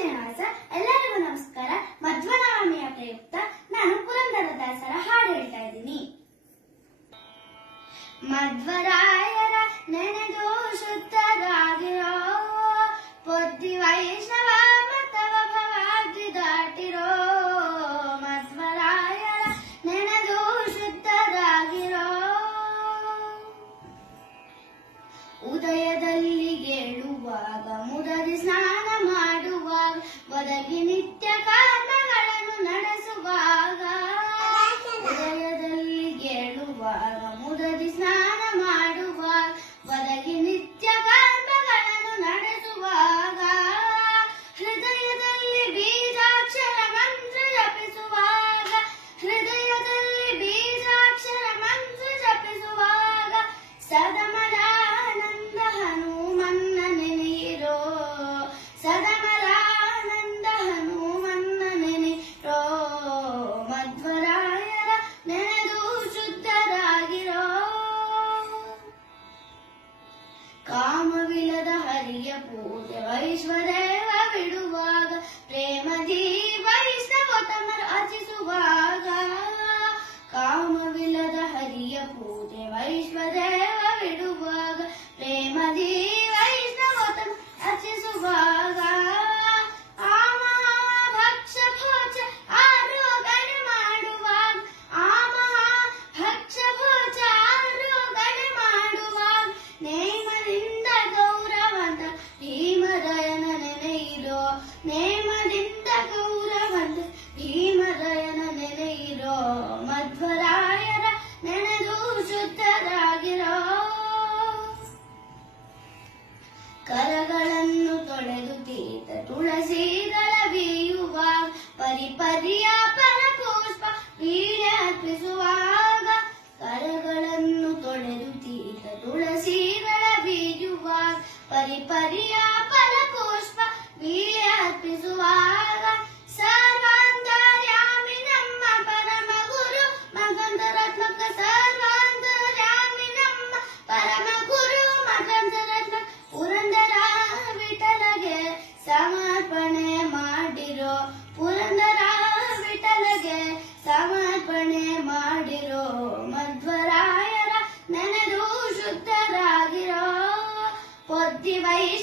ಶ್ರೀನಿವಾಸ. ಎಲ್ಲರಿಗೂ ನಮಸ್ಕಾರ. ಮಧ್ವನವಮಿಯ ಪ್ರಯುಕ್ತ ನಾನು ಪುರಂದರದಾಸರ ಹಾಡು ಹೇಳ್ತಾ ಇದ್ದೀನಿ. ಮಧ್ವರಾಯರ ನೆನೆದು ಶುದ್ಧರಾಗಿರೋ, ಪೊದ್ದಿ ವೈಷ್ಣವ ಮತವ ಭವಾಬ್ದಿ ದಾಟಿರೋ. ಮಧ್ವರಾಯರ ನೆನೆದು ಶುದ್ಧರಾಗಿರೋ, ಉದಯದಲ್ಲಿ ಏಳುವಾಗ ಮುದದಿ ಸ್ನಾನ ಮಾಡುವಾಗ, ಒದಗಿ ನಿತ್ಯ ಕರ್ಮಗಳನ್ನು ನಡೆಸುವಾಗ. ಉದಯದಲ್ಲಿ ಏಳುವಾಗ ಮುದದಿ ಸ್ನಾನ ಮಾಡುವಾಗ, ಒದಗಿ ನಿತ್ಯ ಕರ್ಮಗಳನ್ನು ನಡೆಸುವಾಗ. ಹೃದಯದಲ್ಲಿ ಬೀಜಾಕ್ಷರ ಮಂತ್ರ ಜಪಿಸುವಾಗ, ಹೃದಯದಲ್ಲಿ ಬೀಜಾಕ್ಷರ ಮಂತ್ರ ಜಪಿಸುವಾಗ. ಸದಮಲಾನಂದ ಹನುಮನ್ನ ನೆನೆಯಿರೋ, ಸದಮಲಾನಂದ ಹನುಮನ್ನ ನೆನೆಯಿರೋ. ಮಧ್ವರಾಯರ ನೆನೆದು ಶುದ್ಧರಾಗಿರೋ, ಕಾಮವಿಲ್ಲದ ಹರಿಯ ಪೂಜೆ ವೈಶ್ವದೇವ ಬಿಡುವಾಗ, ಪ್ರೇಮದಿ ವೈಷ್ಣವ ತಮರು ಅರ್ಚಿಸುವಾಗ. ಕಾಮವಿಲ್ಲದ ಹರಿಯ ಪೂಜೆ ವೈಶ್ವದೇವ ಬಿಡುವಾಗ, ಪ್ರೇಮದಿ ವೈಷ್ಣವ ತಮರು ಅರ್ಚಿಸುವಾಗ. ಭಕ್ಷ ಭೋಜ ಆರೋಗಣೆ ಮಾಡುವಾಗ, ಭಕ್ಷ ಭೋಜ ಆರೋಗಣೆ ಮಾಡುವಾಗ. ನೇಮದಿಂದ ಗೌರವಂತ ಭೀಮದಯನ ನೆನೆಯಿರೋ, ನೇಮದಿಂದ ಗೌರವಂತ ಭೀಮದಯನ ನೆನೆಯಿರೋ. ಮಧ್ವರಾಯರ ನೆನೆದು ಶುದ್ಧರಾಗಿರೋ, ಕರಗಳನ್ನು ತೊಳೆದು ತೀರ್ಥ ತುಳಸಿದಳ ಬೀಯುವಾಗ, ಪರಿಪರಿಯ ಫಲಪುಷ್ಪ ವೀಳ್ಯ ಅರ್ಪಿಸುವಾಗ. ಕರಗಳನ್ನು ತೊಳೆದು ತೀರ್ಥ ತುಳಸಿದಳ ಬೀಯುವಾಗ, ಪರಿಪರಿಯ ಫಲಪುಷ್ಪ ವೀಳ್ಯ ಅರ್ಪಿಸುವಾಗ. ಸರ್ವಾಂತರ್ಯಾಮಿ ನಮ್ಮ ಪರಮ ಗುರು ಮಗಂಧರತ್ನಕ, ಸರ್ವಾಂತರ್ಯಾಮಿ ನಮ್ಮ ಪರಮ ಗುರು ಮಗಂಧರತ್ನಕ. ಪುರಂದರ ವಿಠಲಗೆ ಸಮರ್ಪಣೆ ಮಾಡಿರೋ, ಪುರಂದರ ವಿಠಲಗೆ ಸಮರ್ಪಣೆ ಮಾಡಿರೋ. ಮಧ್ವರಾಯರ ನೆನೆದು ಶುದ್ಧರಾಗಿರೋ, ಪೊದ್ದಿ ವೈಷ್ಣವ